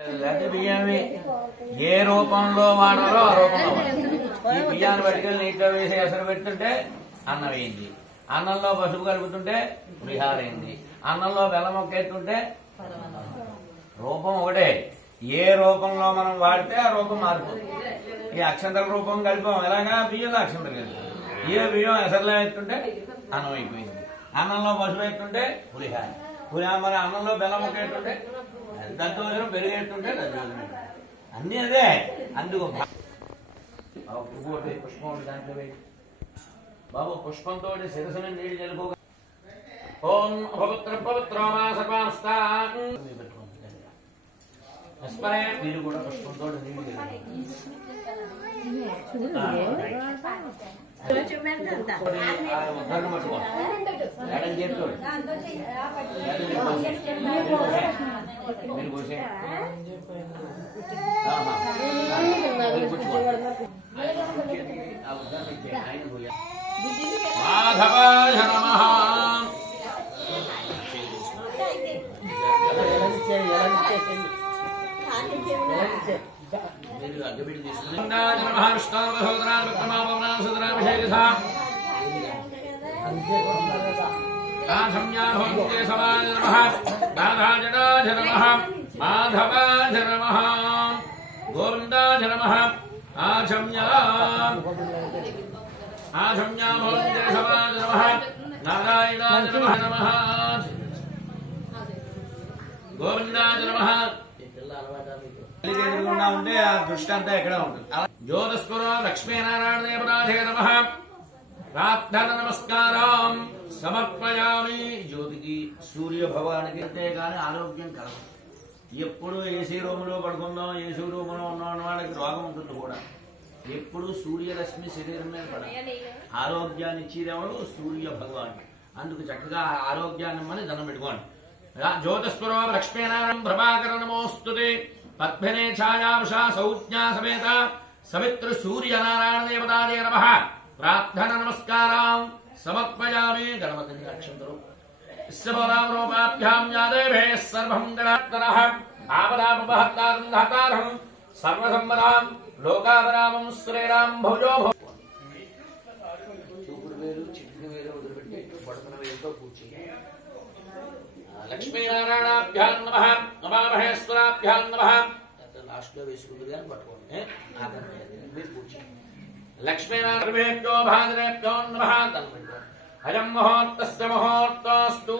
బియ్యాన్ని ఏ రూపంలో వాడాలో ఆ రూపంలో ఈ బియ్యాన్ని పట్టుకెళ్ళి నీటిలో వేసి ఎసరు పెడుతుంటే అన్నం అయింది, అన్నంలో పసుపు కలుపుతుంటే విహారైంది, అన్నంలో బెల్లం మొక్కేస్తుంటే రూపం ఒకటే. ఏ రూపంలో మనం వాడితే ఆ రూపం మారిపోతుంది. ఈ అక్షంతల రూపం కలిపాం, ఎలాగా బియ్యంలో అక్షంతలు కలిపి ఏ బియ్యం ఎసరులో ఎత్తుంటే అన్నం అయిపోయింది, అన్నంలో పసుపు ఎత్తుంటే పులిహార, మరి అన్నంలో బెల్లం మొక్కేస్తుంటే దద్దోజనం, పెరిగేస్తుంటే దద్దోజనం, అన్ని అదే. అందుకు పుష్పం దాంట్లో వేయి బాబు, పుష్పంతో శిరసుని నీళ్ళు జలుపు. ఓం పవిత్ర పవిత్రో మా సర్వాస్తాన్ మీరు కూడా పుష్పంతో నీళ్ళు మాధవాయ నమః. అగ్గిపెట్టి తీసుకుని మాధవాయ నమః, గోవిందాయ నమః. నారాయణాయ నమః, గోవిందాయ నమః. ఎదురుగుండా ఉంటే ఆ దృష్టి అంతా ఎక్కడ ఉంటుంది. జ్యోతిస్వరో లక్ష్మీనారాయణ దేవతాయ నమః. ప్రార్థన నమస్కారం సమర్పయామి. జ్యోతికి సూర్య భగవానికి అంతే కానీ ఆరోగ్యం కలదు. ఎప్పుడు ఏసీ రూములో పడుకుందాం, ఏసీ రూములో ఉన్న వాళ్ళకి రోగం ఉంటుంది కూడా. ఎప్పుడు సూర్యరశ్మి శరీరం మీద పడాలి. ఆరోగ్యాన్ని ఇచ్చేదేవాడు సూర్య భగవాన్. అందుకు చక్కగా ఆరోగ్యాన్ని మని దండం పెట్టుకోండి. జ్యోతిస్వరో లక్ష్మీనారాయణ ప్రభాకర నమోస్తుతే. పద్మినే ఛాయాంశ సౌజ్ఞా సమేత సవిత్ర సూర్య నారాయణ దేవతాయ నమః. ప్రార్థన నమస్కారం సమర్పయామి. గణపతిని అక్షంతరు రూపాభ్యాం యాదేవే సర్వమంగళాత్మనః ఆపదాపహర్తారం ధాతారం సర్వసంపదాం లోకాపరామం శ్రీరాం భుజో. చూపుడు వేలు చిటికిన వేలు వదిలిపెట్టి పడుకున్న వేలుతో కూర్చుని లక్ష్మీనారాయణాభ్యాం నమః ఉమామహేశ్వరాభ్యాం నమః. లాస్ట్ లో వేసుకుంటుంది కానీ పట్టుకోండి, మీరు కూర్చోండి. లక్ష్మీనారాయణేభ్యో భాగరేభ్యో నమః. అయం ముహూర్తస్య ముహూర్తస్తు.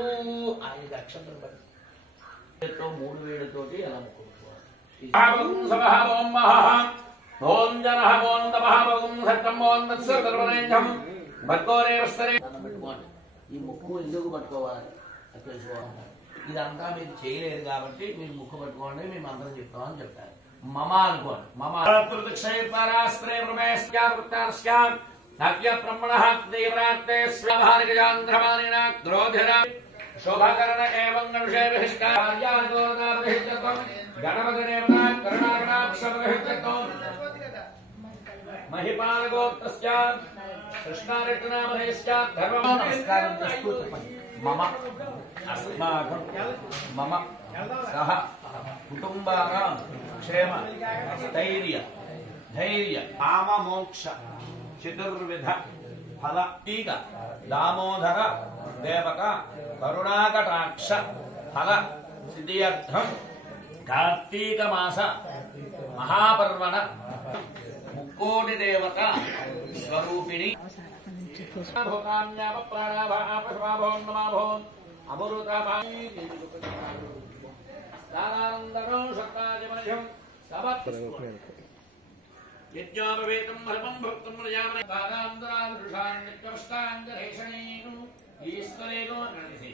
ఆయన అక్షంతరం పట్టి 3 వేలతోటి అలా ఓం జనః ఓం తమః ఓం సత్యం ఓం తత్సర్వరేంజం భక్తోరేవస్తరే. పెట్టుకోండి. ఈ ముక్కు ఎందుకు పట్టుకోవాలి తెలుసుకోవాలి. ఇదంతా మీరు చేయలేరు కాబట్టి మీరు ముక్కు పట్టుకోండి, మేము అందరం చెప్తామని చెప్తారు. మమ అనుకోండి. మమ ప్రతిక్షేపారాస్త్రే ప్రమేశ్యావృత్తాస్యాం నాట్య బ్రహ్మణః దేవరాత్తే స్వాభానికయాంధ్రమానిన ద్రోధిర శోభాకరణ ఏవం గణుషేభిష్కార్యాదోనాభిహితత్వం గణపతిదేవతా కరుణాకటాక్షరహితత్వం మహిపాలగోత్రస్య కృష్ణారెడ్డినామధేస్య ధర్మం. నమస్కారం చేస్తూ చెప్పండి. మమ అస్మాకం మమ సహ కుటుంబానాం క్షేమ స్థైర్య ధైర్య కామ మోక్ష చతుర్విధ ఫల టీక దామోదర దేవక కరుణాకటాక్ష ఫల సిద్ధ్యర్థం కార్తీక మాస మహాపర్వణ ముక్కోటి దేవత స్వరూపిణి యజ్ఞోపవేతం హర్మం భక్తం ప్రజాపతి పాదాంతరాదృశాన్నిత్యవష్టాంగరేషణేను ఈశ్వరేను నడిసి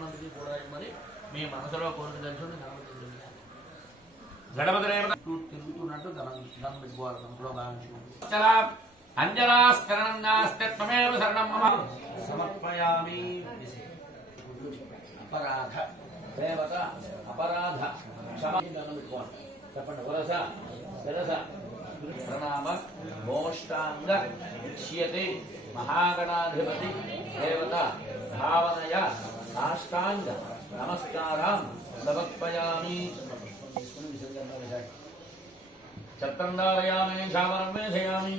మందికి కూడా మరి మీ మనసులో కోరిక తెలుసుకుని గణపతి తిరుగుతున్నట్టు ధనం పెట్టుకోవాలి. మనసులో భావించుకుంటూ అంజలాస్కరణం నాస్తి త్వమేవ శరణం మమ సమర్పయామి. అపరాధ దేవత అపరాధ క్షమ పెట్టుకోండి. చెప్పండి. వరస శిరస ప్రణామ మోష్టాంగ ఇష్యతే महागणाधिपति देवता भावनया साष्टांग नमस्कारां समर्पयामि। చత్రం ధారయామి శామరం వేషయామి